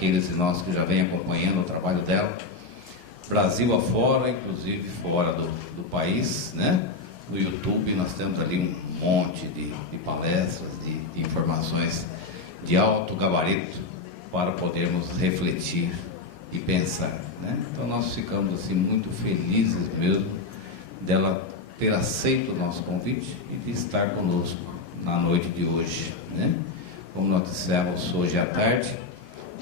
aqueles de nós que já vêm acompanhando o trabalho dela, Brasil afora, inclusive fora do país, né? No YouTube nós temos ali um monte de palestras, de informações de alto gabarito para podermos refletir e pensar, né? Então nós ficamos assim muito felizes mesmo dela ter aceito o nosso convite e de estar conosco na noite de hoje, né? Como nós dissemos hoje à tarde,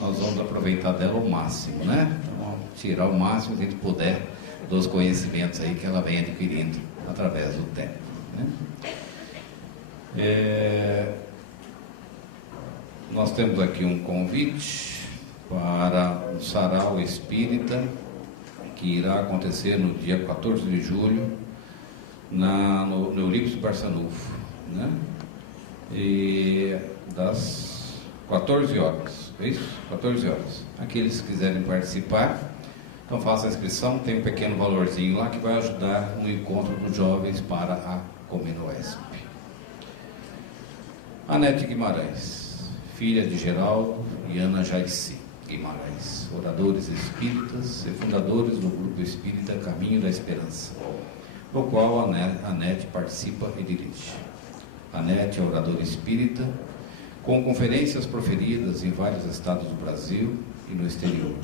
nós vamos aproveitar dela o máximo, né? Então, vamos tirar o máximo que a gente puder dos conhecimentos aí que ela vem adquirindo através do tempo, né? Nós temos aqui um convite para um sarau espírita que irá acontecer no dia 14 de julho no Eurípides Barçanufo, né? E das 14 horas, é isso? 14 horas. Aqueles que quiserem participar, então faça a inscrição, tem um pequeno valorzinho lá que vai ajudar no encontro dos jovens para a Cominoesp. Anete Guimarães, filha de Geraldo e Ana Jaici Guimarães, oradores espíritas e fundadores do Grupo Espírita Caminho da Esperança, do qual a Anete participa e dirige. A Anete é oradora espírita, com conferências proferidas em vários estados do Brasil e no exterior,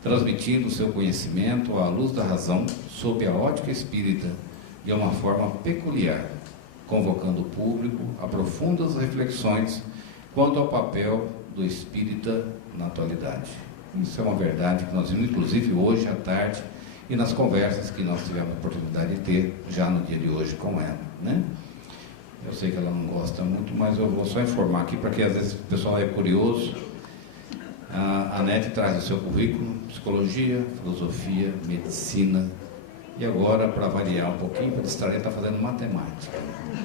transmitindo seu conhecimento à luz da razão sob a ótica espírita de uma forma peculiar, convocando o público a profundas reflexões quanto ao papel do espírita na atualidade. Isso é uma verdade que nós vimos, inclusive, hoje à tarde e nas conversas que nós tivemos a oportunidade de ter já no dia de hoje com ela, né? Eu sei que ela não gosta muito, mas eu vou só informar aqui, para que às vezes o pessoal é curioso. A Anete traz o seu currículo: psicologia, filosofia, medicina, e agora, para variar um pouquinho, para distrair, está fazendo matemática,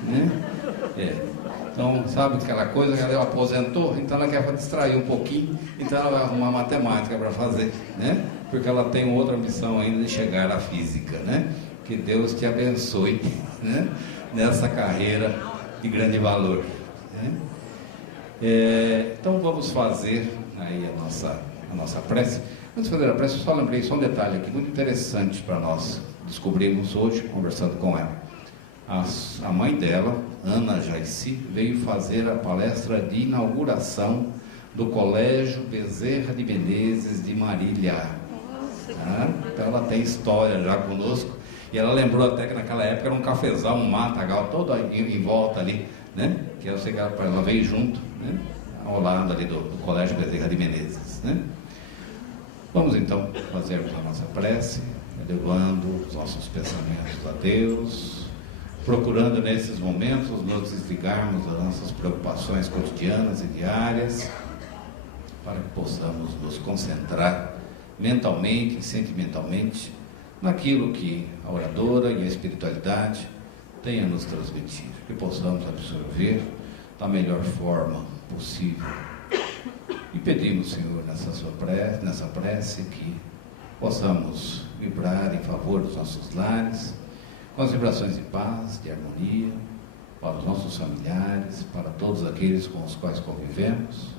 né? Então, sabe aquela coisa que ela aposentou, então ela quer distrair um pouquinho, então ela vai arrumar matemática para fazer, né? Porque ela tem outra ambição ainda de chegar à física, né? Que Deus te abençoe, né? Nessa carreira de grande valor, né? Então vamos fazer aí a nossa prece. Antes de fazer a prece, eu só lembrei só um detalhe aqui muito interessante para nós. Descobrimos hoje, conversando com ela. A mãe dela, Ana Jaici, veio fazer a palestra de inauguração do Colégio Bezerra de Menezes de Marília. Então ela tem história já conosco. E ela lembrou até que naquela época era um cafezal, um matagal todo em volta ali, né? Que eu sei que ela veio junto, né? Ao lado ali do Colégio Bezerra de Menezes, né? Vamos então fazermos a nossa prece, elevando os nossos pensamentos a Deus, procurando nesses momentos nos desligarmos das nossas preocupações cotidianas e diárias, para que possamos nos concentrar mentalmente e sentimentalmente naquilo que a oradora e a espiritualidade têm a nos transmitir, que possamos absorver da melhor forma possível. E pedimos, Senhor, nessa prece, que possamos vibrar em favor dos nossos lares, com as vibrações de paz, de harmonia, para os nossos familiares, para todos aqueles com os quais convivemos,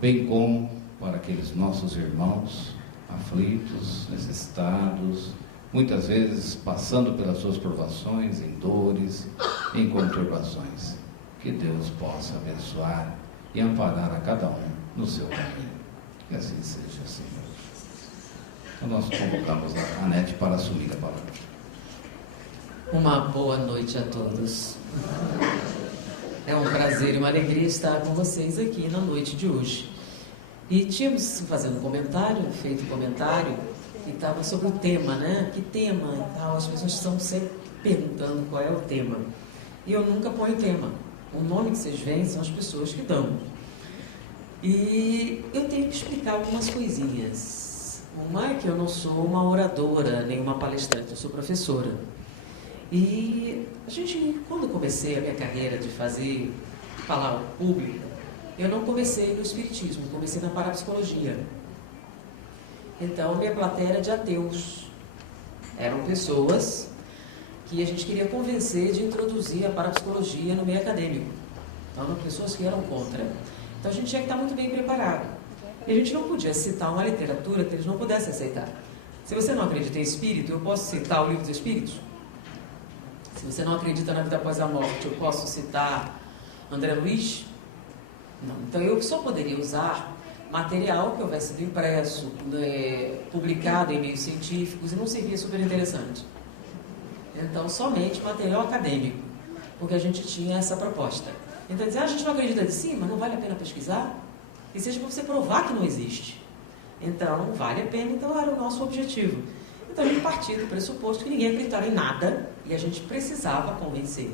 bem como para aqueles nossos irmãos aflitos, necessitados, muitas vezes passando pelas suas provações, em dores, em conturbações. Que Deus possa abençoar e amparar a cada um no seu caminho. Que assim seja, Senhor. Então nós convocamos a Anete para assumir a palavra. Uma boa noite a todos. É um prazer e uma alegria estar com vocês aqui na noite de hoje. E tínhamos fazendo feito um comentário, que estava sobre o tema, né? Que tema e tal. As pessoas estão sempre perguntando qual é o tema. E eu nunca ponho tema. O nome que vocês veem são as pessoas que dão. E eu tenho que explicar algumas coisinhas. Uma é que eu não sou uma oradora, nem uma palestrante, eu sou professora. E quando eu comecei a minha carreira de fazer palavra pública, eu não comecei no espiritismo, comecei na parapsicologia. Então, minha plateia era de ateus. Eram pessoas que a gente queria convencer de introduzir a parapsicologia no meio acadêmico. Então, eram pessoas que eram contra. Então, a gente tinha que estar muito bem preparado. E a gente não podia citar uma literatura que eles não pudessem aceitar. Se você não acredita em espírito, eu posso citar o Livro dos Espíritos? Se você não acredita na vida após a morte, eu posso citar André Luiz? Não. Então eu só poderia usar material que houvesse sido impresso, publicado em meios científicos, e não seria super interessante. Então, somente material acadêmico, porque a gente tinha essa proposta. Então, dizer, a gente não acredita de cima, não vale a pena pesquisar? E seja para você provar que não existe. Então, vale a pena, então era o nosso objetivo. Então, a gente partia do pressuposto que ninguém acreditava em nada, e a gente precisava convencer.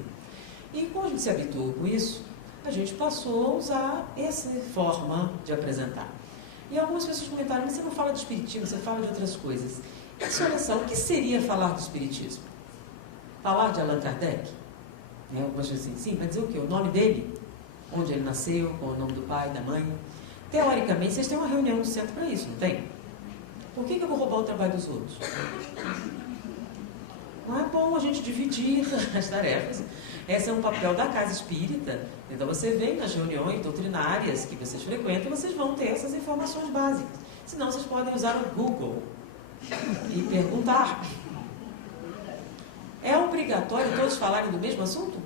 E quando a gente se habituou com isso, a gente passou a usar essa forma de apresentar. E algumas pessoas comentaram, mas você não fala de espiritismo, você fala de outras coisas. E olha só, o que seria falar de espiritismo? Falar de Allan Kardec? Algumas pessoas assim, sim, mas dizer o quê? O nome dele? Onde ele nasceu, com o nome do pai, da mãe? Teoricamente, vocês têm uma reunião no centro para isso, não tem? Por que eu vou roubar o trabalho dos outros? Não é bom a gente dividir as tarefas. Esse é um papel da casa espírita. Então você vem nas reuniões doutrinárias que vocês frequentam, vocês vão ter essas informações básicas. Senão vocês podem usar o Google e perguntar. É obrigatório todos falarem do mesmo assunto?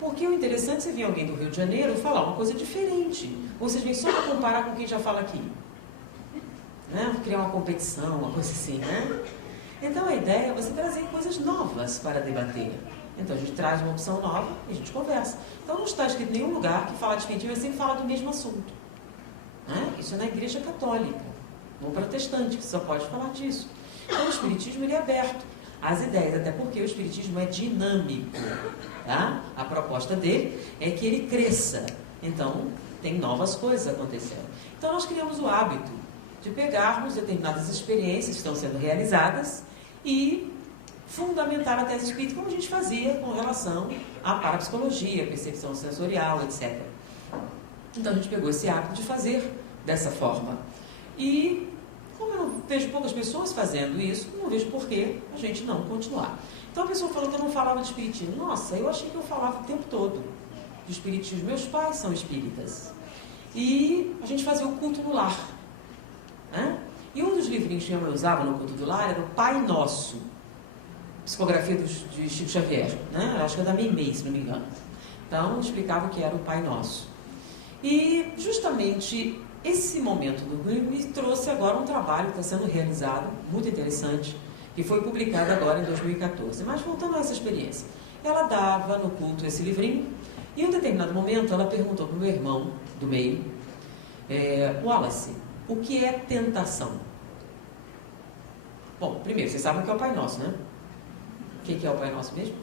Porque o interessante é você vir alguém do Rio de Janeiro falar uma coisa diferente. Ou vocês vêm só para comparar com quem já fala aqui. Né? Criar uma competição, uma coisa assim, né? Então a ideia é você trazer coisas novas para debater. Então a gente traz uma opção nova e a gente conversa. Então não está escrito em nenhum lugar que fala de espiritismo, mas sempre fala do mesmo assunto. Né? Isso é na igreja católica, no protestante, que só pode falar disso. Então o espiritismo ele é aberto às ideias, até porque o espiritismo é dinâmico. Tá? A proposta dele é que ele cresça. Então tem novas coisas acontecendo. Então nós criamos o hábito de pegarmos determinadas experiências que estão sendo realizadas e fundamentar a tese espírita, como a gente fazia com relação à parapsicologia, percepção sensorial, etc. Então a gente pegou esse hábito de fazer dessa forma. E como eu vejo poucas pessoas fazendo isso, não vejo por que a gente não continuar. Então a pessoa falou que eu não falava de espiritismo. Nossa, eu achei que eu falava o tempo todo de espiritismo. Meus pais são espíritas. E a gente fazia o culto no lar. Né? E um dos livrinhos que eu usava no culto do lar era o Pai Nosso, psicografia de Chico Xavier, né? Acho que é da Meimei, se não me engano. Então, explicava o que era o Pai Nosso. E, justamente, esse momento do Rio me trouxe agora um trabalho que está sendo realizado, muito interessante, que foi publicado agora em 2014. Mas, voltando a essa experiência, ela dava no culto esse livrinho, e em um determinado momento ela perguntou para o meu irmão do meio, Wallace, o que é tentação? Bom, primeiro, vocês sabem o que é o Pai Nosso, né? O que é o Pai Nosso mesmo?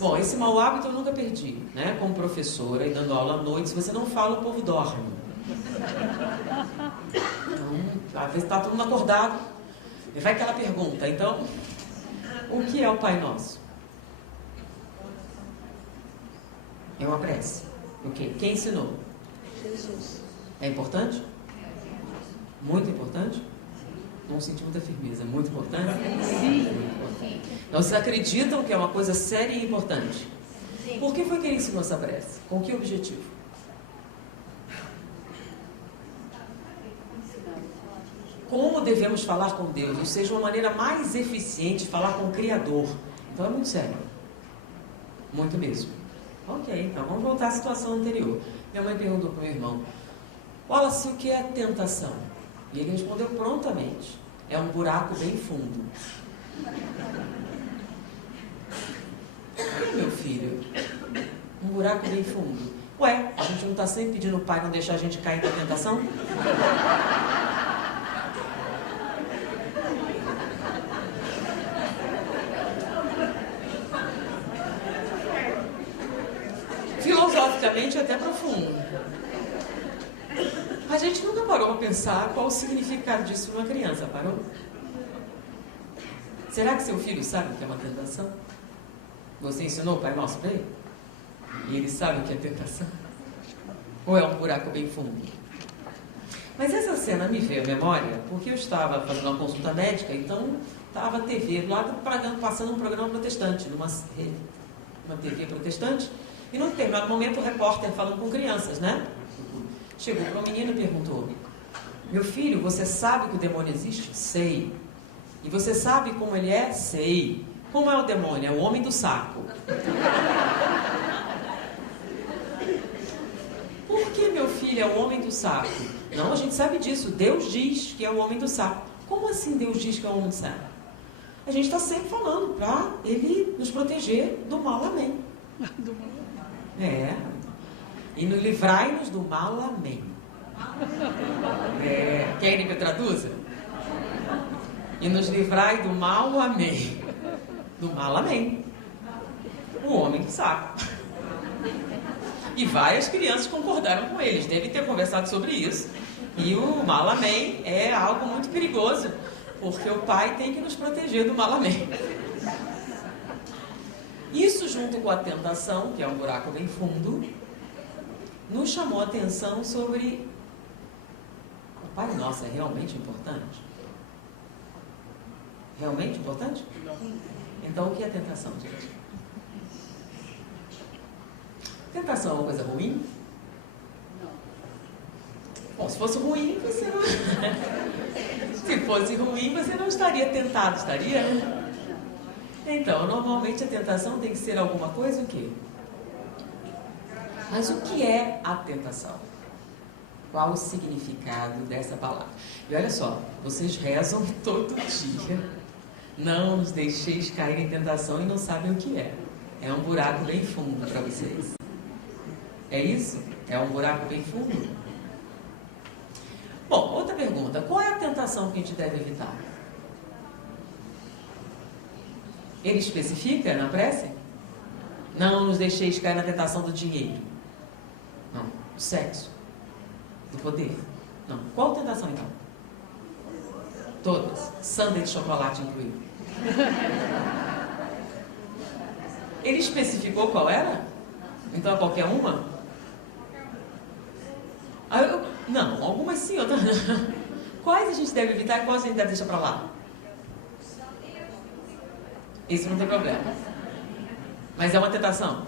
Bom, esse mau hábito eu nunca perdi, né? Como professora e dando aula à noite, se você não fala, o povo dorme. Então, às vezes está todo mundo acordado, e vai aquela pergunta. Então, o que é o Pai Nosso? É uma prece. O quê? Quem ensinou? Jesus. É importante? Muito importante? Não senti muita firmeza. Muito importante? Sim. Muito importante. Então, vocês acreditam que é uma coisa séria e importante? Sim. Por que foi que ele ensinou essa prece? Com que objetivo? Como devemos falar com Deus? Ou seja, uma maneira mais eficiente de falar com o Criador. Então, é muito sério. Muito mesmo. Ok, então vamos voltar à situação anterior. Minha mãe perguntou para o meu irmão, Wallace, o que é tentação? E ele respondeu prontamente, é um buraco bem fundo. E meu filho, um buraco bem fundo. Ué, a gente não está sempre pedindo o pai não deixar a gente cair na tentação? Filosoficamente até profundo. A gente nunca parou para pensar qual o significado disso para uma criança, parou? Será que seu filho sabe o que é uma tentação? Você ensinou o Pai Nosso para ele? E ele sabe o que é tentação? Ou é um buraco bem fundo? Mas essa cena me veio à memória porque eu estava fazendo uma consulta médica, então estava a TV lá passando um programa protestante, numa TV protestante, e num determinado momento o repórter falando com crianças, né? chegou para o menino e perguntou: meu filho, você sabe que o demônio existe? Sei. E você sabe como ele é? Sei. Como é o demônio? É o homem do saco. Por que, meu filho, é o homem do saco? Não, a gente sabe disso. Deus diz que é o homem do saco. Como assim Deus diz que é o homem do saco? A gente está sempre falando para ele nos proteger do mal, amém. É. E nos livrai-nos do mal, amém. É. Querem que eu traduza? E nos livrai do mal, amém. Do mal, amém. O homem do saco. E várias crianças concordaram com eles. Devem ter conversado sobre isso. E o mal, amém, é algo muito perigoso. Porque o pai tem que nos proteger do mal, amém. Isso, junto com a tentação, que é um buraco bem fundo, nos chamou a atenção sobre... O Pai Nosso é realmente importante? Realmente importante? Então, o que é tentação, gente? Tentação é uma coisa ruim? Bom, se fosse ruim, você não... Se fosse ruim, você não estaria tentado, estaria? Então, normalmente a tentação tem que ser alguma coisa o quê? Mas o que é a tentação? Qual o significado dessa palavra? E olha só, vocês rezam todo dia. Não nos deixeis cair em tentação e não sabem o que é. É um buraco bem fundo para vocês. É isso? É um buraco bem fundo? Bom, outra pergunta. Qual é a tentação que a gente deve evitar? Ele especifica na prece? Não nos deixeis cair na tentação do dinheiro. Não. Do sexo. Do poder. Não. Qual tentação, então? Todas. Sundae de chocolate incluído. Ele especificou qual era? Então é qualquer uma? Não, algumas sim, outras não. Quais a gente deve evitar e quais a gente deve deixar para lá? Isso não tem problema. Mas é uma tentação.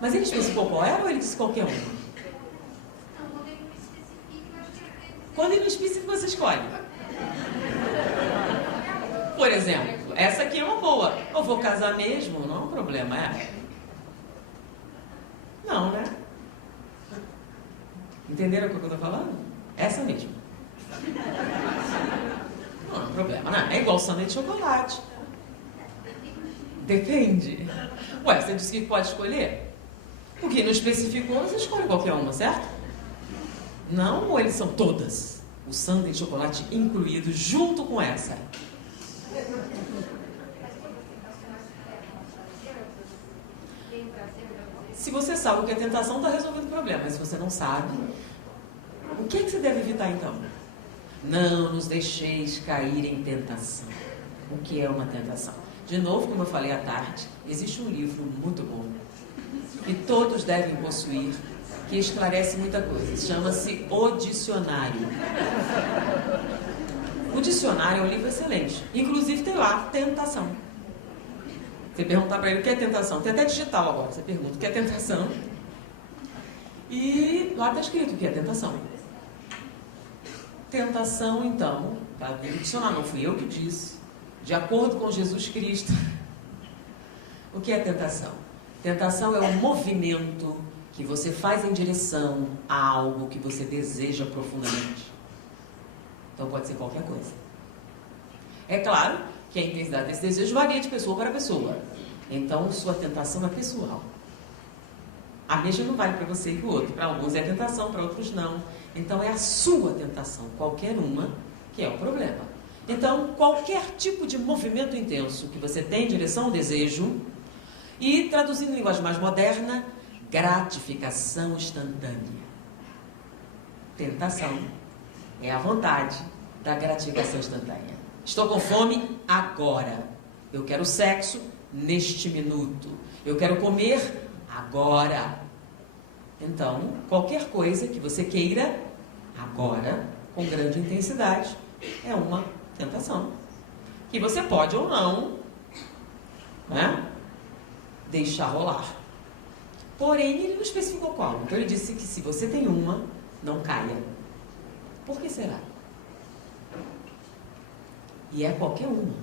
Mas ele especificou qual era ou ele disse qualquer uma? Quando ele não especifica, você escolhe. Por exemplo, essa aqui é uma boa. Eu vou casar mesmo? Não é um problema, é? Não, né? Entenderam o que eu estou falando? Essa mesmo. Não é um problema, né? É igual sundae de chocolate. Depende. Ué, você disse que pode escolher? Porque não especificou, você escolhe qualquer uma, certo? Não, ou eles são todas? O sundae de chocolate incluído junto com essa. Se você sabe o que é tentação, está resolvido o problema. Mas se você não sabe, o que é que você deve evitar então? Não nos deixeis cair em tentação. O que é uma tentação? De novo, como eu falei à tarde, existe um livro muito bom que todos devem possuir, que esclarece muita coisa. Chama-se O Dicionário. O Dicionário é um livro excelente. Inclusive tem lá tentação. Você perguntar para ele o que é tentação. Tem até digital agora. Você pergunta o que é tentação. E lá está escrito o que é tentação. Tentação, então, está no dicionário. Não fui eu que disse. De acordo com Jesus Cristo. O que é tentação? Tentação é um movimento que você faz em direção a algo que você deseja profundamente. Então pode ser qualquer coisa. É claro que a intensidade desse desejo varia de pessoa para pessoa. Então sua tentação é pessoal. A mesma não vale para você e para o outro. Para alguns é tentação, para outros não. Então é a sua tentação, qualquer uma, que é o problema. Então qualquer tipo de movimento intenso que você tem em direção ao desejo, e traduzindo em linguagem mais moderna, gratificação instantânea. Tentação é a vontade da gratificação instantânea. Estou com fome agora. Eu quero sexo neste minuto. Eu quero comer agora. Então, qualquer coisa que você queira agora, com grande intensidade, é uma tentação. Que você pode ou não, né, deixar rolar. Porém, ele não especificou qual. Então ele disse que se você tem uma, não caia. Por que será? E é qualquer uma.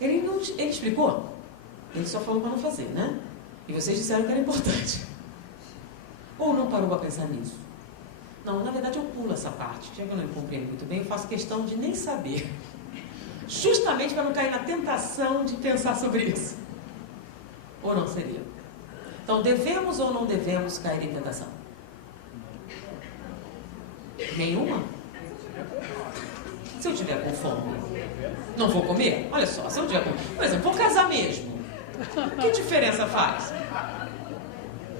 Ele explicou? Ele só falou para não fazer, né? E vocês disseram que era importante. Ou não parou para pensar nisso? Não, na verdade eu pulo essa parte. Já que eu não compreendo muito bem, eu faço questão de nem saber. Justamente para não cair na tentação de pensar sobre isso. Ou não seria? Então, devemos ou não devemos cair em tentação? Nenhuma? Se eu tiver com fome, não vou comer? Olha só, se eu tiver com fome, por exemplo, vou casar mesmo. Que diferença faz?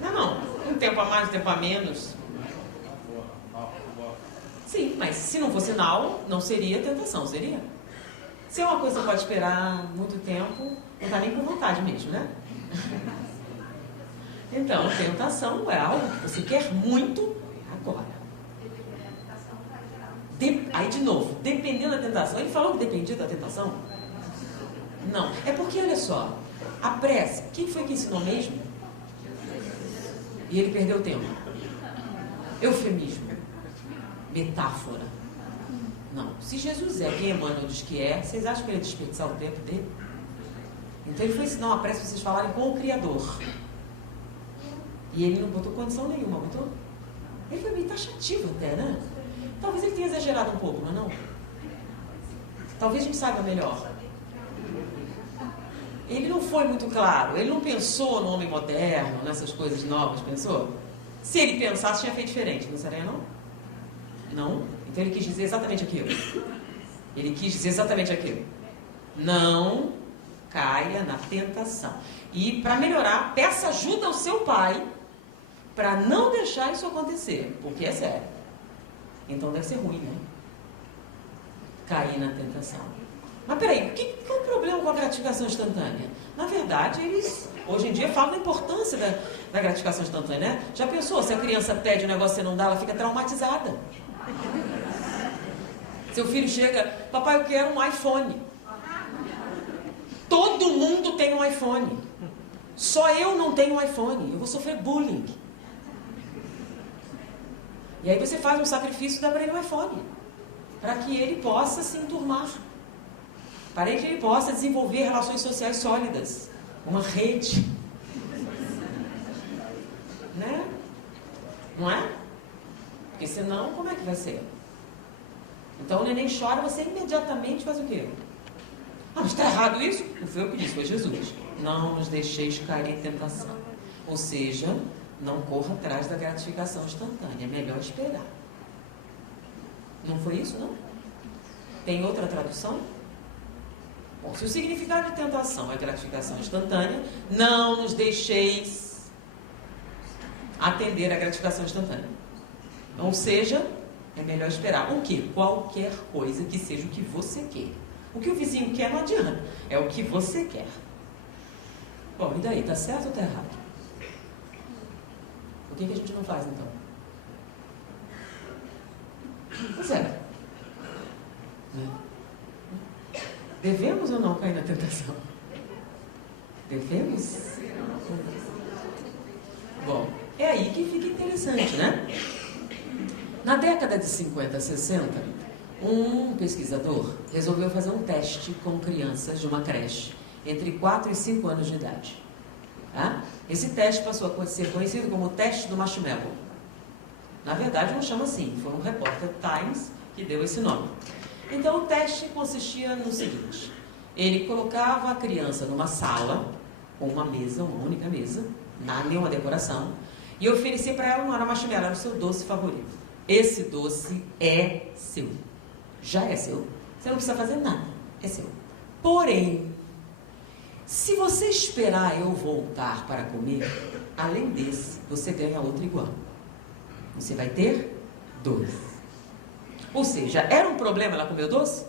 Não. Um tempo a mais, um tempo a menos. Sim, mas se não fosse não seria tentação, seria? Se é uma coisa que pode esperar muito tempo, não está nem com vontade mesmo, né? Então, tentação é algo que você quer muito agora. Aí, de novo, dependendo da tentação. Ele falou que dependia da tentação? Não. É porque, olha só, a prece, quem foi que ensinou mesmo? E ele perdeu tempo. Eufemismo. Metáfora. Não. Se Jesus é quem Emmanuel diz que é, vocês acham que ele ia desperdiçar o tempo dele? Então ele foi ensinar uma prece para vocês falarem com o Criador. E ele não botou condição nenhuma, botou? Ele foi meio taxativo até, né? Talvez ele tenha exagerado um pouco, não? Talvez a gente saiba melhor. Ele não foi muito claro. Ele não pensou no homem moderno, nessas coisas novas, pensou? Se ele pensasse, tinha feito diferente, não seria, não? Não? Então ele quis dizer exatamente aquilo. Ele quis dizer exatamente aquilo. Não caia na tentação. E para melhorar, peça ajuda ao seu pai para não deixar isso acontecer, porque é sério. Então deve ser ruim, né? Cair na tentação. Mas peraí, qual é o problema com a gratificação instantânea? Na verdade, eles hoje em dia falam da importância da gratificação instantânea, né? Já pensou, se a criança pede um negócio e você não dá, ela fica traumatizada. Seu filho chega, papai, eu quero um iPhone. Todo mundo tem um iPhone. Só eu não tenho um iPhone. Eu vou sofrer bullying. E aí você faz um sacrifício e dá para ele um iPhone. Para que ele possa se enturmar. Para que ele possa desenvolver relações sociais sólidas. Uma rede. Né? Não é? Porque senão, como é que vai ser? Então o neném chora, você imediatamente faz o quê? Ah, mas está errado isso? Não foi eu que disse, foi Jesus. Não nos deixeis cair em tentação. Ou seja, não corra atrás da gratificação instantânea. É melhor esperar. Não foi isso, não? Tem outra tradução? Bom, se o significado de tentação é gratificação instantânea, não nos deixeis atender à gratificação instantânea. Ou seja, é melhor esperar. O quê? Qualquer coisa que seja o que você quer. O que o vizinho quer não adianta. É o que você quer. Bom, e daí? Está certo ou está errado? O que a gente não faz, então? Pois é. Devemos ou não cair na tentação? Devemos? Bom, é aí que fica interessante, né? Na década de 50, 60, um pesquisador resolveu fazer um teste com crianças de uma creche entre 4 e 5 anos de idade. Tá? Esse teste passou a ser conhecido como o teste do marshmallow. Na verdade, não chama assim, foi um repórter Times que deu esse nome. Então, o teste consistia no seguinte: ele colocava a criança numa sala, com uma mesa, uma única mesa, nenhuma decoração, e oferecia para ela, não era marshmallow, era o seu doce favorito. Esse doce é seu. Já é seu. Você não precisa fazer nada. É seu. Porém, se você esperar eu voltar para comer, além desse, você ganha outro igual. Você vai ter 2. Ou seja, era um problema ela comer o doce?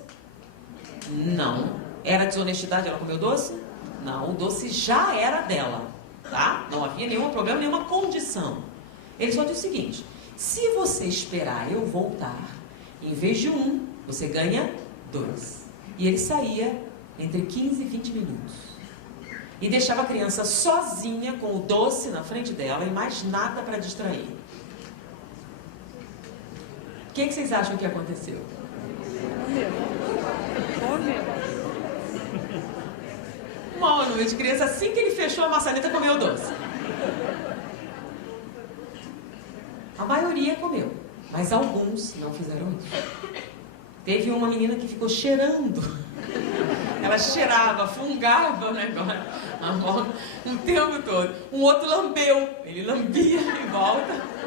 Não. Era desonestidade ela comer o doce? Não. O doce já era dela. Tá? Não havia nenhum problema, nenhuma condição. Ele só disse o seguinte: se você esperar eu voltar, em vez de 1, você ganha 2. E ele saía entre 15 e 20 minutos. e deixava a criança sozinha com o doce na frente dela e mais nada para distrair. O que vocês acham que aconteceu? Uma noite, criança, assim que ele fechou a maçaneta, comeu o doce. A maioria comeu, mas alguns não fizeram isso. Teve uma menina que ficou cheirando. Ela cheirava, fungava o negócio o tempo todo. Um outro lambeu, ele lambia de volta.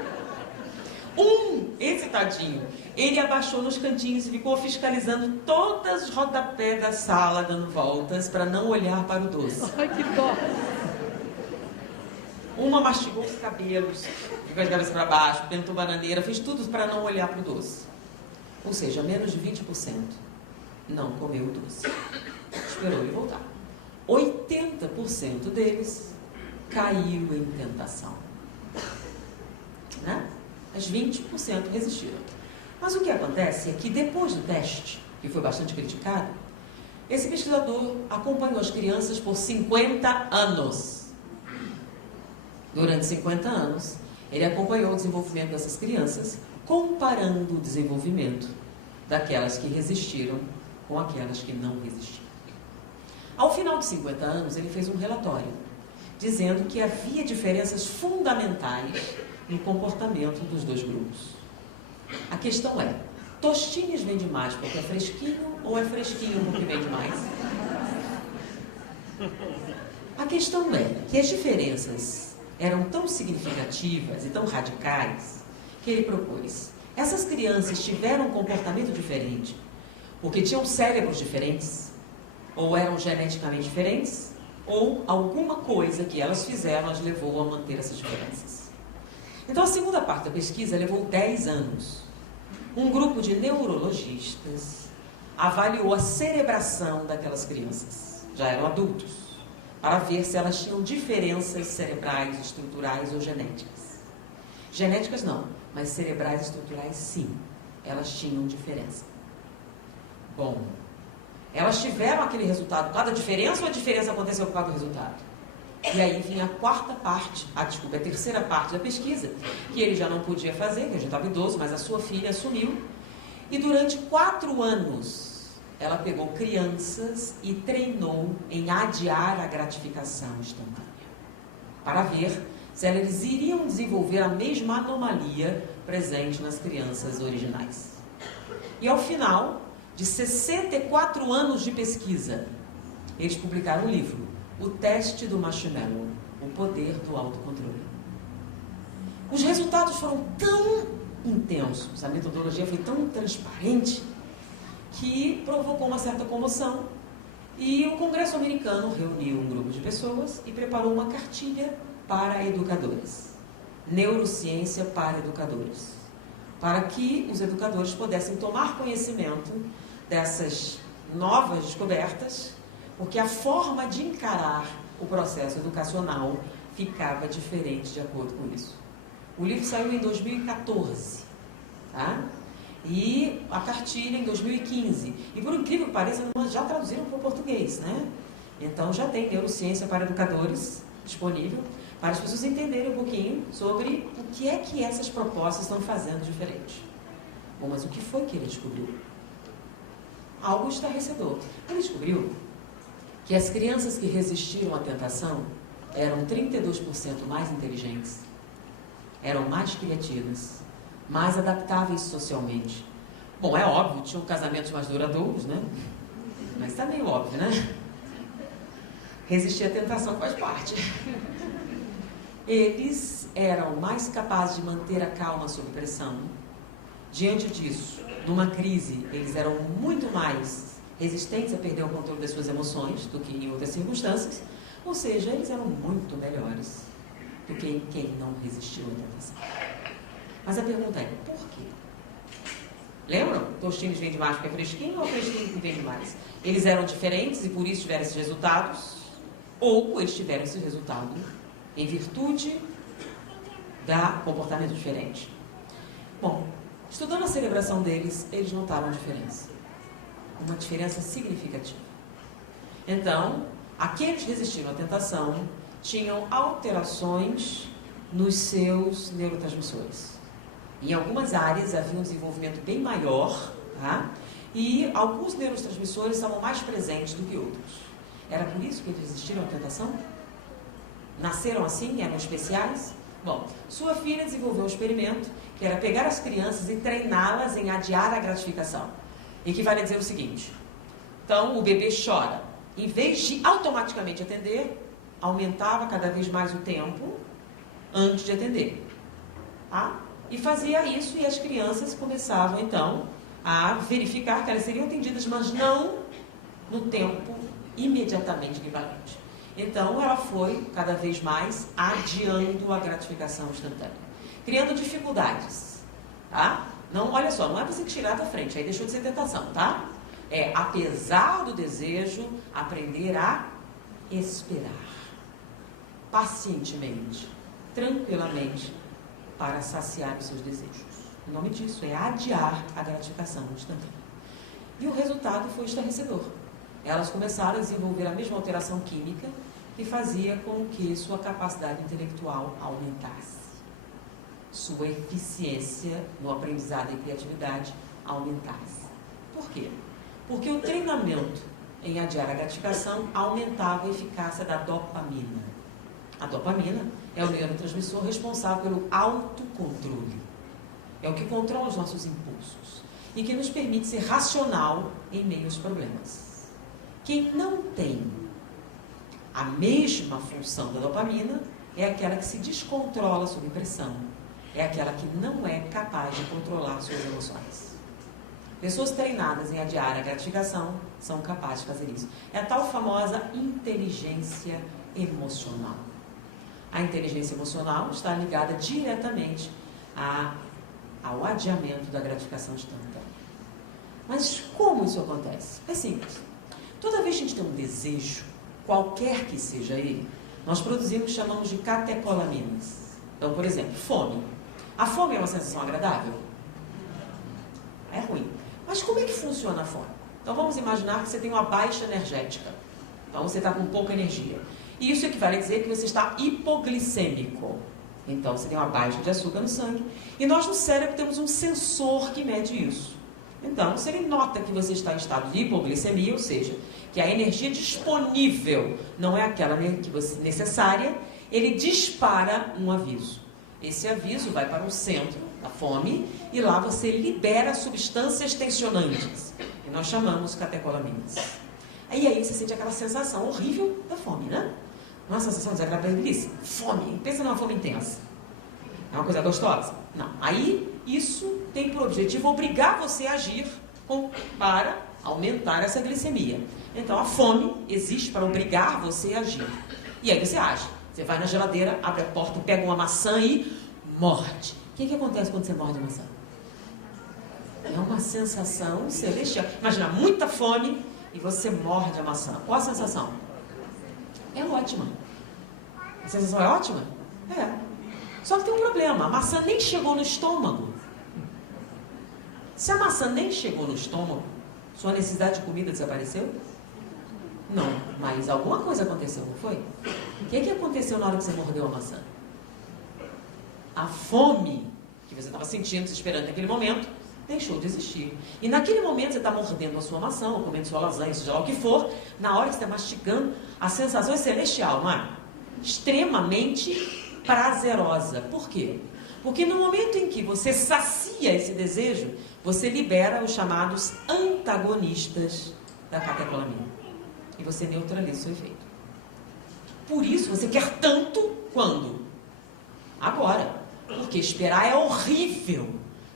Esse tadinho, ele abaixou nos cantinhos e ficou fiscalizando todas os rodapés da sala, dando voltas para não olhar para o doce. Ai, que dó! Uma mastigou os cabelos, ficou de cabeça para baixo, tentou bananeira, fez tudo para não olhar para o doce. Ou seja, menos de 20% não comeu o doce. Esperou ele voltar. 80% deles caiu em tentação. Né? As 20% resistiram. Mas o que acontece é que depois do teste, que foi bastante criticado, esse pesquisador acompanhou as crianças por 50 anos. Durante 50 anos, ele acompanhou o desenvolvimento dessas crianças, comparando o desenvolvimento daquelas que resistiram com aquelas que não resistiram. Ao final de 50 anos, ele fez um relatório, dizendo que havia diferenças fundamentais no comportamento dos dois grupos. A questão é, Tostines vende mais porque é fresquinho ou é fresquinho porque vende mais? A questão é que as diferenças eram tão significativas e tão radicais que ele propôs. Essas crianças tiveram um comportamento diferente porque tinham cérebros diferentes, ou eram geneticamente diferentes, ou alguma coisa que elas fizeram as levou a manter essas diferenças. Então, a segunda parte da pesquisa levou 10 anos. Um grupo de neurologistas avaliou a cerebração daquelas crianças, já eram adultos, para ver se elas tinham diferenças cerebrais, estruturais ou genéticas. Genéticas não, mas cerebrais e estruturais sim, elas tinham diferença. Bom, elas tiveram aquele resultado por causa da diferença ou a diferença aconteceu por causa do resultado? E aí vinha a terceira parte da pesquisa, que ele já não podia fazer, que ele já estava idoso, mas a sua filha assumiu. E durante 4 anos, ela pegou crianças e treinou em adiar a gratificação instantânea, para ver se eles iriam desenvolver a mesma anomalia presente nas crianças originais. E ao final de 64 anos de pesquisa, eles publicaram um livro, O Teste do Marshmallow, o poder do autocontrole. Os resultados foram tão intensos, a metodologia foi tão transparente, que provocou uma certa comoção, e o Congresso americano reuniu um grupo de pessoas e preparou uma cartilha para educadores. Neurociência para educadores. Para que os educadores pudessem tomar conhecimento dessas novas descobertas, porque a forma de encarar o processo educacional ficava diferente de acordo com isso. O livro saiu em 2014, tá? E a cartilha em 2015. E por incrível que pareça, nós já traduziram para o português, né? Então já tem Neurociência para Educadores disponível, para as pessoas entenderem um pouquinho sobre o que é que essas propostas estão fazendo diferente. Bom, mas o que foi que ele descobriu? Algo estarrecedor. Ele descobriu que as crianças que resistiram à tentação eram 32% mais inteligentes, eram mais criativas, mais adaptáveis socialmente. Bom, é óbvio, tinham casamentos mais duradouros, né? Mas tá meio óbvio, né? Resistir à tentação faz parte. Eles eram mais capazes de manter a calma sob pressão. Diante disso, numa crise, eles eram muito mais resistentes a perder o controle das suas emoções do que em outras circunstâncias. Ou seja, eles eram muito melhores do que quem não resistiu à tentação. Mas a pergunta é, por quê? Lembram? Tostines vende mais porque é fresquinho ou fresquinho que vende mais? Eles eram diferentes e por isso tiveram esses resultados? Ou eles tiveram esse resultado em virtude da comportamento diferente? Bom, estudando a celebração deles, eles notaram a diferença. Uma diferença significativa. Então, Aqueles que resistiram à tentação tinham alterações nos seus neurotransmissores. Em algumas áreas havia um desenvolvimento bem maior, tá? E alguns neurotransmissores estavam mais presentes do que outros. Era por isso que eles resistiram à tentação? Nasceram assim? Eram especiais? Bom, sua filha desenvolveu um experimento que era pegar as crianças e treiná-las em adiar a gratificação. Equivale a dizer o seguinte: então o bebê chora. Em vez de automaticamente atender, aumentava cada vez mais o tempo antes de atender. Tá? E fazia isso e as crianças começavam então a verificar que elas seriam atendidas, mas não no tempo imediatamente equivalente. Então ela foi cada vez mais adiando a gratificação instantânea, criando dificuldades. Tá? Não, olha só, não é você tirar da frente, aí deixou de ser tentação, tá? É, apesar do desejo, aprender a esperar pacientemente, tranquilamente, para saciar os seus desejos. O nome disso é adiar a gratificação instantânea. E o resultado foi estarrecedor. Elas começaram a desenvolver a mesma alteração química que fazia com que sua capacidade intelectual aumentasse. Sua eficiência no aprendizado e criatividade aumentasse. Por quê? Porque o treinamento em adiar a gratificação aumentava a eficácia da dopamina. A dopamina é o neurotransmissor responsável pelo autocontrole. É o que controla os nossos impulsos e que nos permite ser racional em meio aos problemas. Quem não tem a mesma função da dopamina é aquela que se descontrola sob pressão. É aquela que não é capaz de controlar suas emoções. Pessoas treinadas em adiar a gratificação são capazes de fazer isso. É a tal famosa inteligência emocional. A inteligência emocional está ligada diretamente ao adiamento da gratificação instantânea. Mas como isso acontece? É simples. Toda vez que a gente tem um desejo, qualquer que seja ele, nós produzimos o que chamamos de catecolaminas. Então, por exemplo, fome. A fome é uma sensação agradável? É ruim. Mas como é que funciona a fome? Então vamos imaginar que você tem uma baixa energética. Então você está com pouca energia. E isso equivale a dizer que você está hipoglicêmico. Então você tem uma baixa de açúcar no sangue. E nós no cérebro temos um sensor que mede isso. Então, se ele nota que você está em estado de hipoglicemia, ou seja, que a energia disponível não é aquela que você necessária, ele dispara um aviso. Esse aviso vai para o centro da fome e lá você libera substâncias tensionantes, que nós chamamos catecolaminas. E aí você sente aquela sensação horrível da fome, né? Uma sensação desagradávelíssima. Fome. Pensa numa fome intensa. É uma coisa gostosa? Não. Aí isso tem por objetivo obrigar você a agir para aumentar essa glicemia. Então a fome existe para obrigar você a agir. E aí você age. Você vai na geladeira, abre a porta, pega uma maçã e morde. O que acontece quando você morde a maçã? É uma sensação celestial. Imagina, muita fome e você morde a maçã. Qual a sensação? É ótima. A sensação é ótima? É. Só que tem um problema. A maçã nem chegou no estômago. Se a maçã nem chegou no estômago, sua necessidade de comida desapareceu? Não, mas alguma coisa aconteceu, não foi? O que aconteceu na hora que você mordeu a maçã? A fome que você estava sentindo, se esperando naquele momento, deixou de existir. E naquele momento você está mordendo a sua maçã, ou comendo sua lasanha, seja lá o que for, na hora que você está mastigando, a sensação é celestial, não é? Extremamente prazerosa. Por quê? Porque no momento em que você sacia esse desejo, você libera os chamados antagonistas da catecolamina. E você neutraliza o seu efeito. Por isso você quer tanto quando? Agora. Porque esperar é horrível.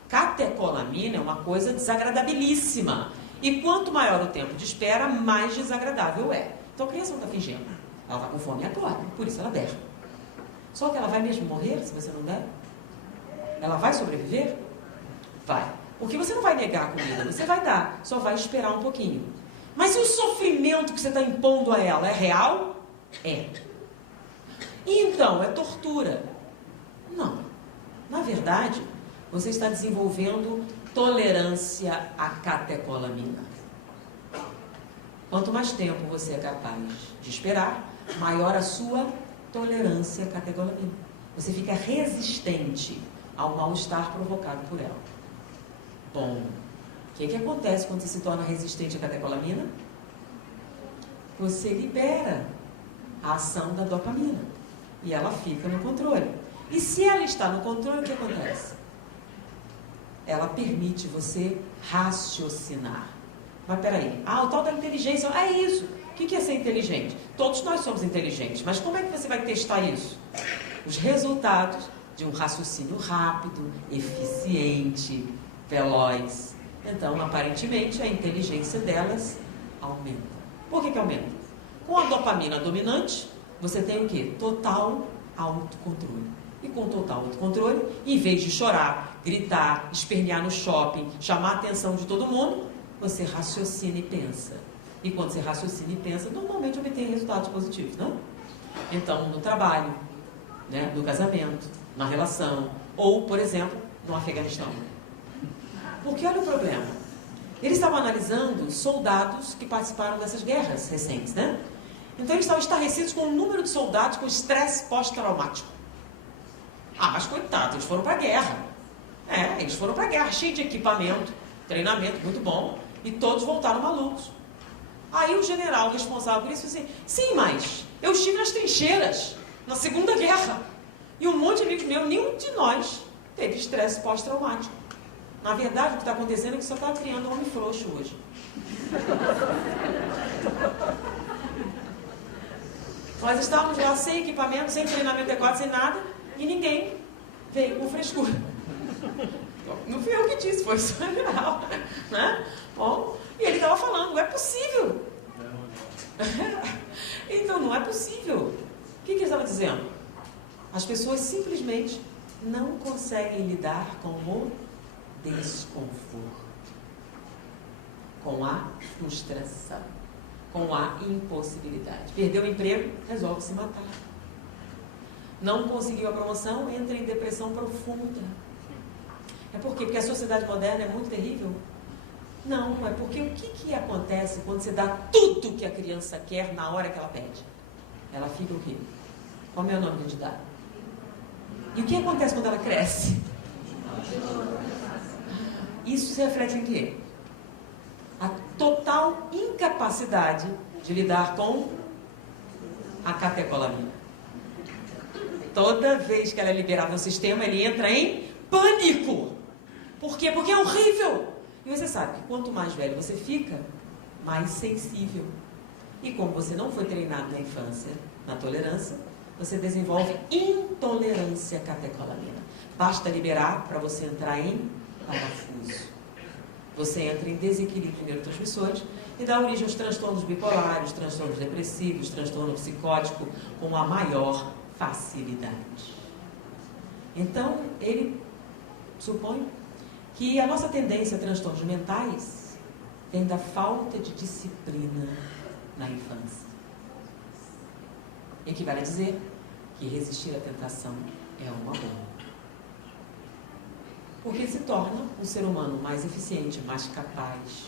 Catecolamina é uma coisa desagradabilíssima. E quanto maior o tempo de espera, mais desagradável é. Então a criança não está fingindo. Ela está com fome agora, por isso ela berra. Só que ela vai mesmo morrer se você não der? Ela vai sobreviver? Vai. Porque você não vai negar a comida, você vai dar, só vai esperar um pouquinho. Mas se o sofrimento que você está impondo a ela é real? É. E então, é tortura? Não. Na verdade, você está desenvolvendo tolerância à catecolamina. Quanto mais tempo você é capaz de esperar, maior a sua tolerância à catecolamina. Você fica resistente ao mal-estar provocado por ela. Bom, o que acontece quando você se torna resistente à catecolamina? Você libera a ação da dopamina e ela fica no controle. E se ela está no controle, o que acontece? Ela permite você raciocinar. Mas peraí, o tal da inteligência, é isso. O que é ser inteligente? Todos nós somos inteligentes, mas como é que você vai testar isso? Os resultados de um raciocínio rápido, eficiente, veloz. Então, aparentemente, a inteligência delas aumenta. Por que aumenta? Com a dopamina dominante, você tem o quê? Total autocontrole. E com total autocontrole, em vez de chorar, gritar, espernear no shopping, chamar a atenção de todo mundo, você raciocina e pensa. E quando você raciocina e pensa, normalmente obtém resultados positivos, não? Então, no trabalho, né, no casamento, na relação, ou, por exemplo, no Afeganistão. Porque olha o problema. Eles estavam analisando soldados que participaram dessas guerras recentes, né? Então eles estavam estarrecidos com o número de soldados com estresse pós-traumático. Mas coitados, eles foram para a guerra. Eles foram para a guerra, cheio de equipamento, treinamento muito bom, e todos voltaram malucos. Aí o general responsável por isso disse assim, sim, mas eu estive nas trincheiras, na Segunda Guerra, e um monte de amigos meus, nenhum de nós teve estresse pós-traumático. Na verdade, o que está acontecendo é que só está criando um homem frouxo hoje. Nós estávamos lá sem equipamento, sem treinamento adequado, sem nada, e ninguém veio com frescura. Não fui eu que disse, foi o general, né? Bom, e ele estava falando, não é possível. Então, não é possível. O que ele estava dizendo? As pessoas simplesmente não conseguem lidar com o desconforto, com a frustração, com a impossibilidade. Perdeu o emprego, resolve se matar. Não conseguiu a promoção, entra em depressão profunda. É por quê? Porque a sociedade moderna é muito terrível? Não, é porque o que acontece quando você dá tudo que a criança quer na hora que ela pede? Ela fica o quê? Qual é o nome que a gente dá? E o que acontece quando ela cresce? Isso se reflete em quê? A total incapacidade de lidar com a catecolamina. Toda vez que ela é liberada no sistema, ele entra em pânico. Por quê? Porque é horrível. E você sabe que quanto mais velho você fica, mais sensível. E como você não foi treinado na infância, na tolerância, você desenvolve intolerância à catecolamina. Basta liberar para você entrar em parafuso. Você entra em desequilíbrio de neurotransmissores e dá origem aos transtornos bipolares, transtornos depressivos, transtorno psicótico, com a maior facilidade. Então, ele supõe que a nossa tendência a transtornos mentais vem da falta de disciplina na infância. Equivale a dizer que resistir à tentação é uma boa. Porque se torna um ser humano mais eficiente, mais capaz,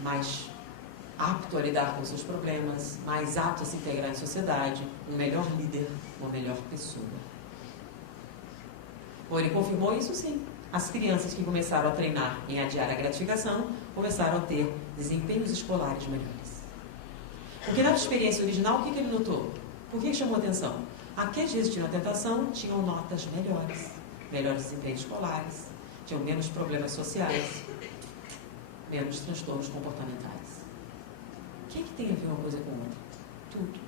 mais apto a lidar com seus problemas, mais apto a se integrar em sociedade, um melhor líder, uma melhor pessoa. Bom, ele confirmou isso sim. As crianças que começaram a treinar em adiar a gratificação começaram a ter desempenhos escolares melhores. Porque na experiência original, o que ele notou? Por que chamou a atenção? Aqueles que resistiram à tentação tinham notas melhores, melhores desempenhos escolares, tinham menos problemas sociais, menos transtornos comportamentais. O que tem a ver uma coisa com outra? Tudo.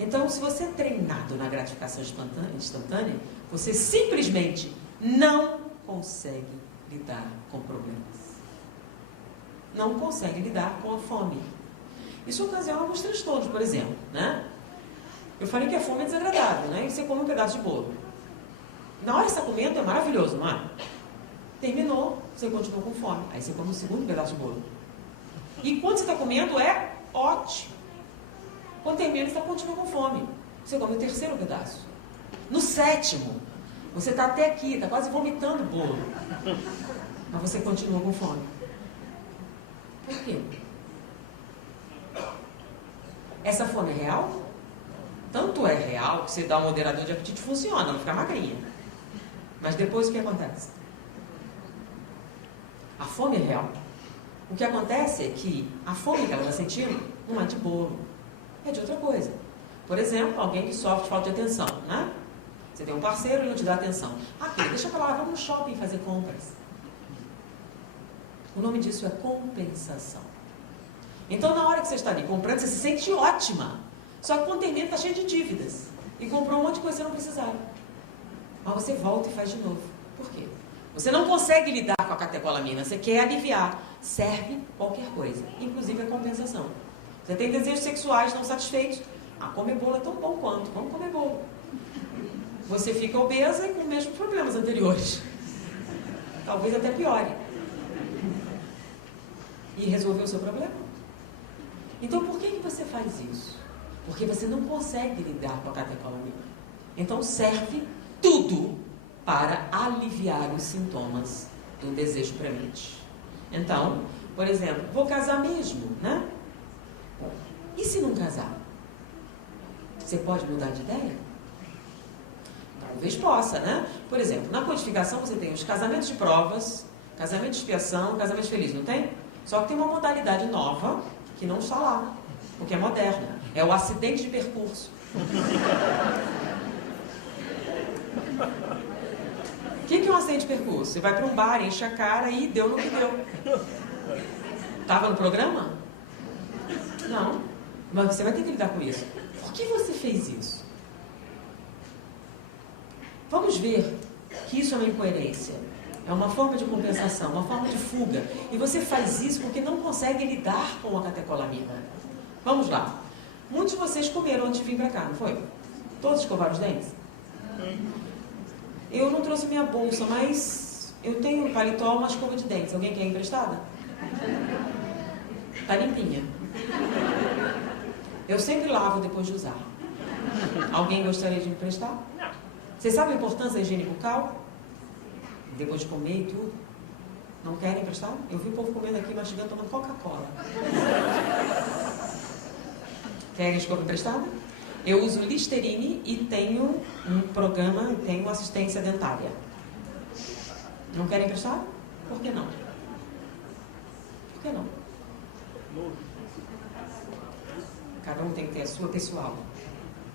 Então, se você é treinado na gratificação instantânea, você simplesmente não consegue lidar com problemas. Não consegue lidar com a fome. Isso ocasiona alguns transtornos, por exemplo, né? Eu falei que a fome é desagradável, né? E você come um pedaço de bolo. Na hora que você está comendo, é maravilhoso, não é? Terminou, você continua com fome. Aí você come o segundo pedaço de bolo. E quando você está comendo, é ótimo. Quando termina, você continua com fome. Você come o terceiro pedaço. No sétimo, você está até aqui, está quase vomitando o bolo. Mas você continua com fome. Por quê? Essa fome é real? Tanto é real que você dá um moderador de apetite, funciona, não fica magrinha. Mas depois o que acontece? A fome é real. O que acontece é que a fome que ela está sentindo não é de bolo, é de outra coisa. Por exemplo, alguém que sofre de falta de atenção, né? Você tem um parceiro e não te dá atenção. Aqui, deixa pra lá, vamos no shopping fazer compras. O nome disso é compensação. Então, na hora que você está ali comprando, você se sente ótima. Só que quando termina, está cheio de dívidas. E comprou um monte de coisa que você não precisava. Mas você volta e faz de novo. Por quê? Você não consegue lidar com a catecolamina. Você quer aliviar. Serve qualquer coisa. Inclusive a compensação. Você tem desejos sexuais não satisfeitos. Comer bolo é tão bom quanto. Vamos comer bolo. Você fica obesa e com os mesmos problemas anteriores. Talvez até piore. E resolveu o seu problema. Então, por que você faz isso? Porque você não consegue lidar com a catecolamina. Então, serve tudo para aliviar os sintomas do desejo premente. Então, por exemplo, vou casar mesmo, né? E se não casar? Você pode mudar de ideia? Talvez possa, né? Por exemplo, na codificação você tem os casamentos de provas, casamento de expiação, casamento feliz, não tem? Só que tem uma modalidade nova que não está lá, porque é moderna. É o acidente de percurso. O que é um acidente de percurso? Você vai para um bar, enche a cara e deu no que deu. Estava no programa? Não. Mas você vai ter que lidar com isso. Por que você fez isso? Vamos ver que isso é uma incoerência. É uma forma de compensação, uma forma de fuga. E você faz isso porque não consegue lidar com a catecolamina. Vamos lá. Muitos de vocês comeram antes de vir para cá, não foi? Todos escovaram os dentes? Eu não trouxe minha bolsa, mas eu tenho um paletó, uma escova de dentes. Alguém quer emprestada? Tá limpinha. Eu sempre lavo depois de usar. Alguém gostaria de me emprestar? Vocês sabem a importância da higiene bucal? Depois de comer e tudo. Não querem emprestar? Eu vi o povo comendo aqui, mastigando, tomando Coca-Cola. Querem escova emprestada? Eu uso Listerine e tenho um programa, tenho assistência dentária. Não querem emprestar? Por que não? Por que não? Cada um tem que ter a sua pessoal.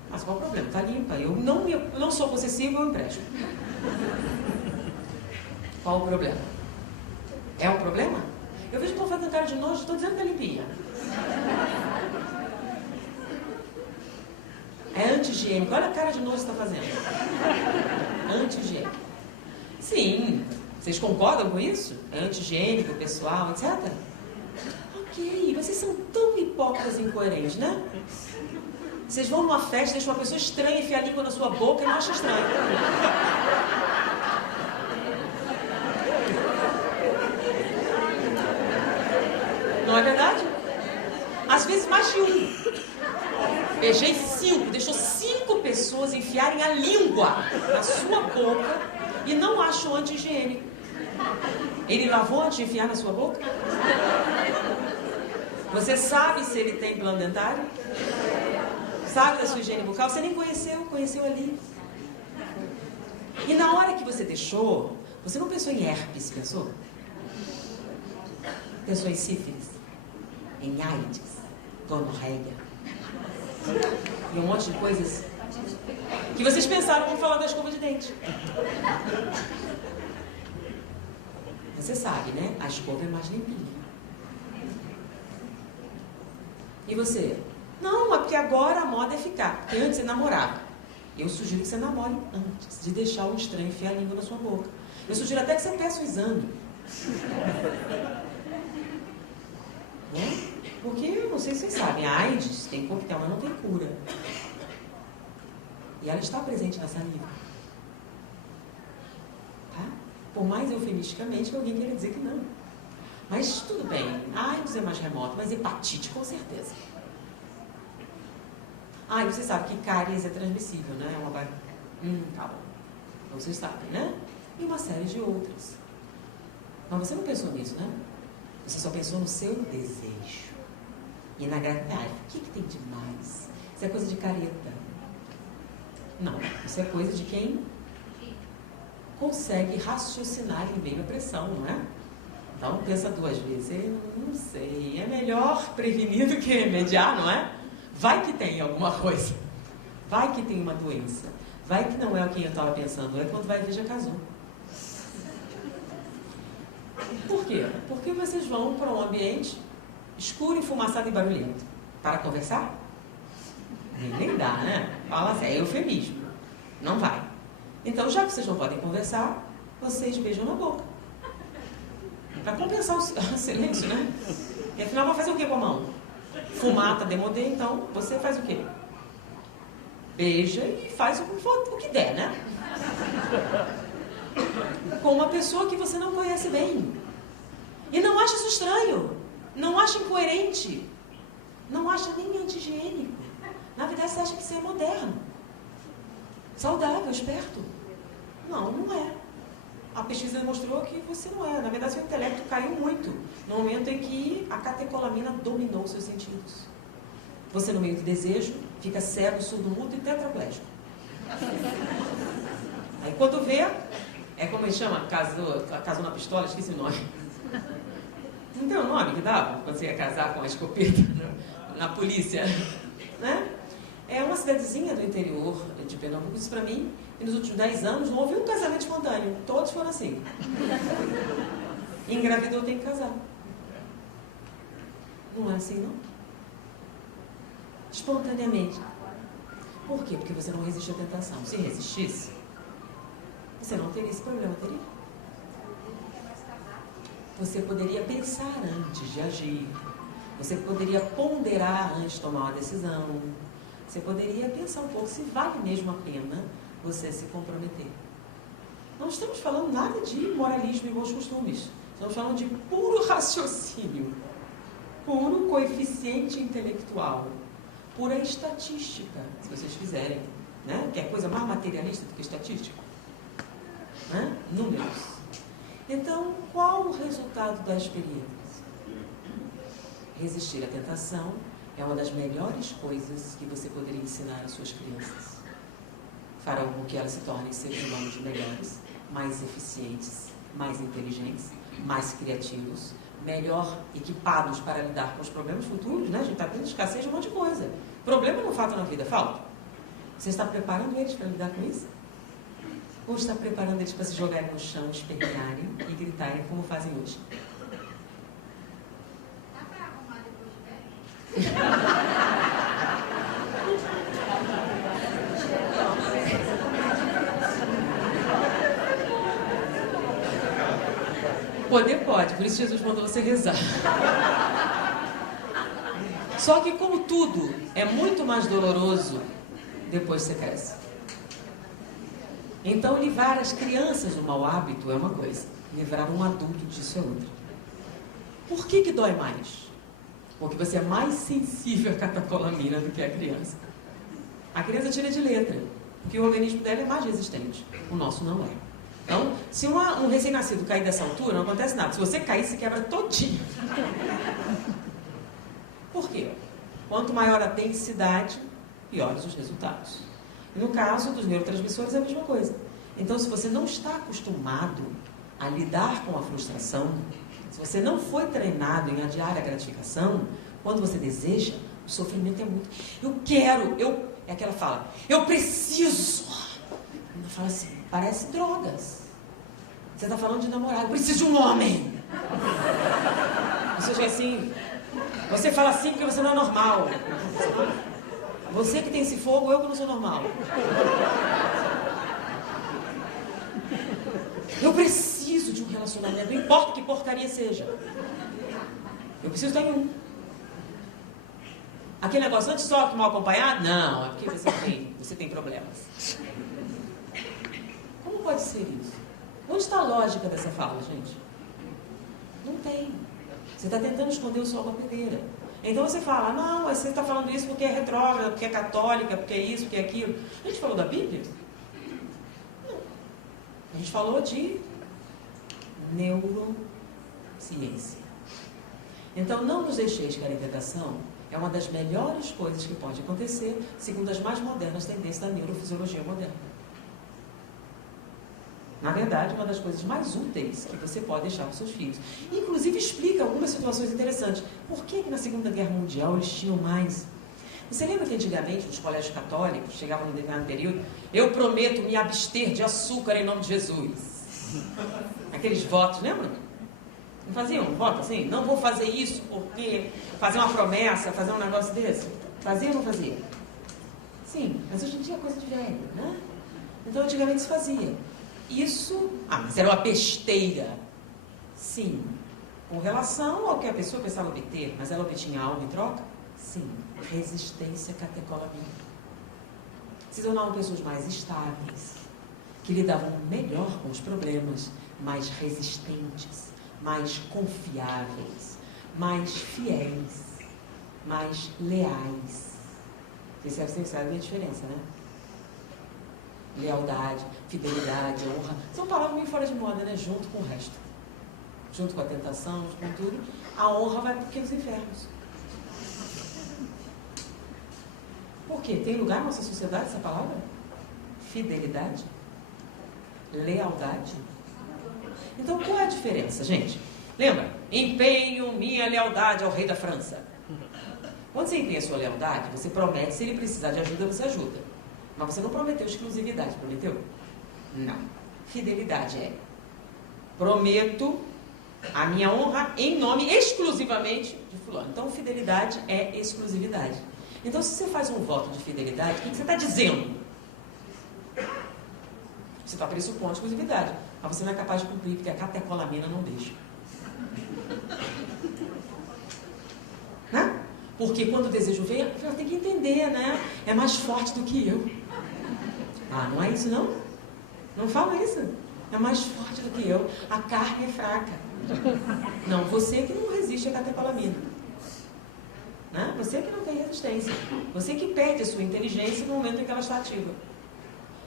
Mas qual o problema? Está limpa. Eu não sou possessivo, eu empresto. Qual o problema? É um problema? Eu vejo que estou fazendo cara de nojo, estou dizendo que é limpinha. É anti-higiênico. Olha a cara de nojo que você está fazendo. Anti-higiênico. Sim. Vocês concordam com isso? É anti-higiênico, pessoal, etc? Ok. Vocês são tão hipócritas e incoerentes, né? Vocês vão numa festa, deixam uma pessoa estranha enfiar a língua na sua boca e não acham estranho. Não é verdade? Às vezes mais de um. Beijei 5, deixou 5 pessoas enfiarem a língua na sua boca e não achou anti-higiênico. Ele lavou antes de enfiar na sua boca? Você sabe se ele tem plano dentário? Sabe da sua higiene bucal? Você nem conheceu ali. E na hora que você deixou, você não pensou em herpes, pensou? Pensou em sífilis, em AIDS, gonorreia e um monte de coisas que vocês pensaram, vamos falar da escova de dente. Você sabe, né? A escova é mais limpinha. E você? Não, é porque agora a moda é ficar. Porque antes você namorava. Eu sugiro que você namore antes de deixar um estranho enfiar a língua na sua boca. Eu sugiro até que você peça o exame. Né? Porque, eu não sei se vocês sabem, a AIDS tem coquetel, mas não tem cura. E ela está presente na saliva. Tá? Por mais eufemisticamente que alguém queira dizer que não. Mas tudo bem, a AIDS é mais remota, mas hepatite com certeza. E você sabe que cáries é transmissível, né? É uma tá bom. Então vocês sabem, né? E uma série de outras. Mas você não pensou nisso, né? Você só pensou no seu desejo. Inagradável. O que tem demais? Isso é coisa de careta. Não, isso é coisa de quem consegue raciocinar em meio à pressão, não é? Então, pensa duas vezes. Eu não sei, é melhor prevenir do que remediar, não é? Vai que tem alguma coisa. Vai que tem uma doença. Vai que não é o que eu estava pensando. É quando vai ver, já casou. Por quê? Porque vocês vão para um ambiente escuro, enfumaçado e barulhento. Para conversar? Nem dá, né? Fala assim, é eufemismo. Não vai. Então, já que vocês não podem conversar, vocês beijam na boca. Para compensar o silêncio, né? E afinal, vai fazer o quê com a mão? Fumar tá demodê, então você faz o quê? Beija e faz o que der, né? Com uma pessoa que você não conhece bem. E não acha isso estranho. Não acha incoerente. Não acha nem anti-higiênico. Na verdade, você acha que isso é moderno. Saudável, esperto. Não, não é. A pesquisa mostrou que você não é. Na verdade, seu intelecto caiu muito no momento em que a catecolamina dominou seus sentidos. Você, no meio do desejo, fica cego, surdo, mudo e tetraplégico. Aí, quando vê, é como ele chama? Casou na pistola, esqueci o nome. Não tem o nome que dava quando você ia casar com a escopeta na polícia, né? É uma cidadezinha do interior de Pernambuco. Isso para mim, e nos últimos 10 anos, não houve um casamento espontâneo. Todos foram assim. Engravidou, tem que casar. Não é assim, não? Espontaneamente. Por quê? Porque você não resiste à tentação. Se resistisse, você não teria esse problema, teria? Você poderia pensar antes de agir. Você poderia ponderar antes de tomar uma decisão. Você poderia pensar um pouco se vale mesmo a pena você se comprometer. Não estamos falando nada de moralismo e bons costumes. Estamos falando de puro raciocínio, puro coeficiente intelectual, pura estatística, se vocês quiserem, né? Que é coisa mais materialista do que estatística, né? Números. Então, qual o resultado da experiência? Resistir à tentação é uma das melhores coisas que você poderia ensinar às suas crianças. Farão com que elas se tornem seres humanos melhores, mais eficientes, mais inteligentes, mais criativos, melhor equipados para lidar com os problemas futuros, né? A gente está tendo escassez de um monte de coisa. Problema não falta na vida, falta. Você está preparando eles para lidar com isso? Ou está preparando eles para se jogarem no chão, espernearem e gritarem como fazem hoje? Dá para arrumar depois de velho? Poder pode, por isso Jesus mandou você rezar. Só que como tudo é muito mais doloroso, depois você cresce. Então livrar as crianças do mau hábito é uma coisa, livrar um adulto disso é outra. Por que dói mais? Porque você é mais sensível à catecolamina do que a criança. A criança tira de letra, porque o organismo dela é mais resistente. O nosso não é. Então, se um recém-nascido cair dessa altura, não acontece nada. Se você cair, se quebra todinho. Por quê? Quanto maior a densidade, piores os resultados. E no caso dos neurotransmissores é a mesma coisa. Então, se você não está acostumado a lidar com a frustração, se você não foi treinado em adiar a gratificação, quando você deseja, o sofrimento é muito. É aquela fala, eu preciso. Ela fala assim, parece drogas. Você está falando de namorado, eu preciso de um homem. Você assim, você fala assim porque você não é normal. Você que tem esse fogo, eu que não sou normal. Eu preciso de um relacionamento, não importa que porcaria seja. Eu preciso estar em um. Aquele negócio, antes só que mal acompanhado? Não, é porque você tem problemas. Como pode ser isso? Onde está a lógica dessa fala, gente? Não tem. Você está tentando esconder o sol da peneira. Então você fala, não, você está falando isso porque é retrógrada, porque é católica, porque é isso, porque é aquilo. A gente falou da Bíblia? Não. A gente falou de neurociência. Então não nos deixeis cair em tentação É uma das melhores coisas que pode acontecer, segundo as mais modernas tendências da neurofisiologia moderna. Na verdade, uma das coisas mais úteis que você pode deixar para os seus filhos. Inclusive, explica algumas situações interessantes. Por que na Segunda Guerra Mundial eles tinham mais? Você lembra que antigamente, nos colégios católicos, chegavam num determinado período, eu prometo me abster de açúcar em nome de Jesus. Aqueles votos, lembra? Não faziam um voto assim? Não vou fazer isso porque fazer uma promessa, fazer um negócio desse. Fazia ou não fazia? Sim, mas hoje em dia é coisa de velho, né? Então antigamente se fazia. Isso, mas era uma besteira. Sim, com relação ao que a pessoa pensava obter, mas ela obtinha algo em troca? Sim, resistência catecolamina. Se tornavam pessoas mais estáveis, que lidavam melhor com os problemas, mais resistentes, mais confiáveis, mais fiéis, mais leais. Vocês sabem a diferença, né? Lealdade, fidelidade, honra. São palavras meio fora de moda, né? Junto com o resto. Junto com a tentação, junto com tudo. A honra vai para os infernos. Por quê? Tem lugar na nossa sociedade essa palavra? Fidelidade? Lealdade? Então, qual é a diferença, gente? Lembra? Empenho minha lealdade ao rei da França. Quando você empenha a sua lealdade, você promete, se ele precisar de ajuda, você ajuda. Mas você não prometeu exclusividade, prometeu? Não. Fidelidade é: prometo a minha honra em nome exclusivamente de fulano. Então, fidelidade é exclusividade. Então, se você faz um voto de fidelidade, o que você está dizendo? Você está pressupondo exclusividade, mas você não é capaz de cumprir, porque a catecolamina não deixa. Né? Porque quando o desejo vem, você tem que entender, né? É mais forte do que eu. Ah, não é isso não? Não fala isso. É mais forte do que eu. A carne é fraca. Não, você que não resiste à catecolamina. Né? Você que não tem resistência. Você que perde a sua inteligência no momento em que ela está ativa.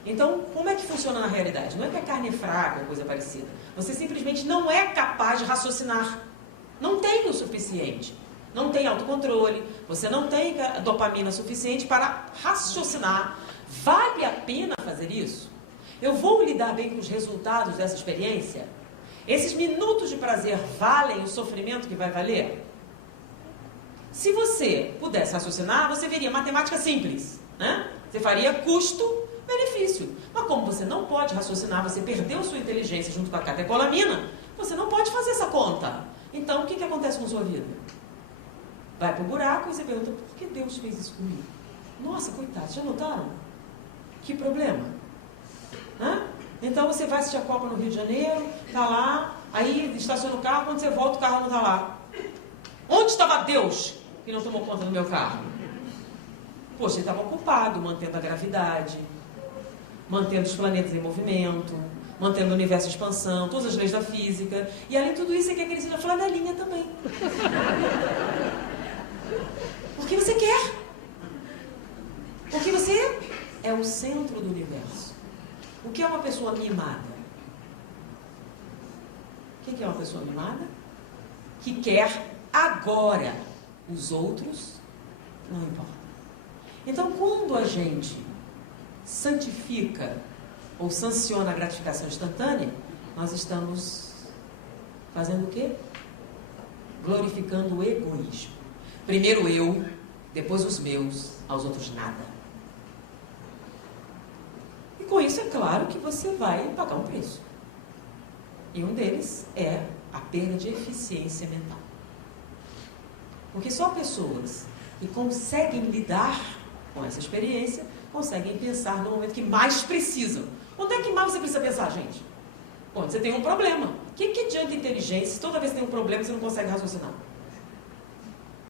Então, como é que funciona na realidade? Não é que a carne é fraca ou coisa parecida. Você simplesmente não é capaz de raciocinar. Não tem o suficiente. Não tem autocontrole. Você não tem dopamina suficiente para raciocinar. Vale a pena fazer isso? Eu vou lidar bem com os resultados dessa experiência? Esses minutos de prazer valem o sofrimento que vai valer? Se você pudesse raciocinar, você veria matemática simples, né? Você faria custo-benefício. Mas como você não pode raciocinar, você perdeu sua inteligência junto com a catecolamina, você não pode fazer essa conta. Então, o que acontece com a sua vida? Vai para o buraco e você pergunta: por que Deus fez isso comigo? Nossa, coitado, já notaram? Que problema? Hã? Então você vai assistir a Copa no Rio de Janeiro, está lá, aí estaciona o carro, quando você volta o carro não está lá. Onde estava Deus que não tomou conta do meu carro? Poxa, ele estava ocupado mantendo a gravidade, mantendo os planetas em movimento, mantendo o universo em expansão, todas as leis da física, e além de tudo isso, você quer que ele seja flanelinha também. Porque você quer. Porque você é o centro do universo. O que é uma pessoa mimada? O que é uma pessoa mimada? Que quer agora. Os outros não importam. Então, quando a gente santifica ou sanciona a gratificação instantânea, nós estamos fazendo o quê? Glorificando o egoísmo. Primeiro eu, depois os meus, aos outros nada. E com isso é claro que você vai pagar um preço. E um deles é a perda de eficiência mental. Porque só pessoas que conseguem lidar com essa experiência conseguem pensar no momento que mais precisam. Onde é que mais você precisa pensar, gente? Quando você tem um problema. O que adianta inteligência se toda vez que tem um problema você não consegue raciocinar?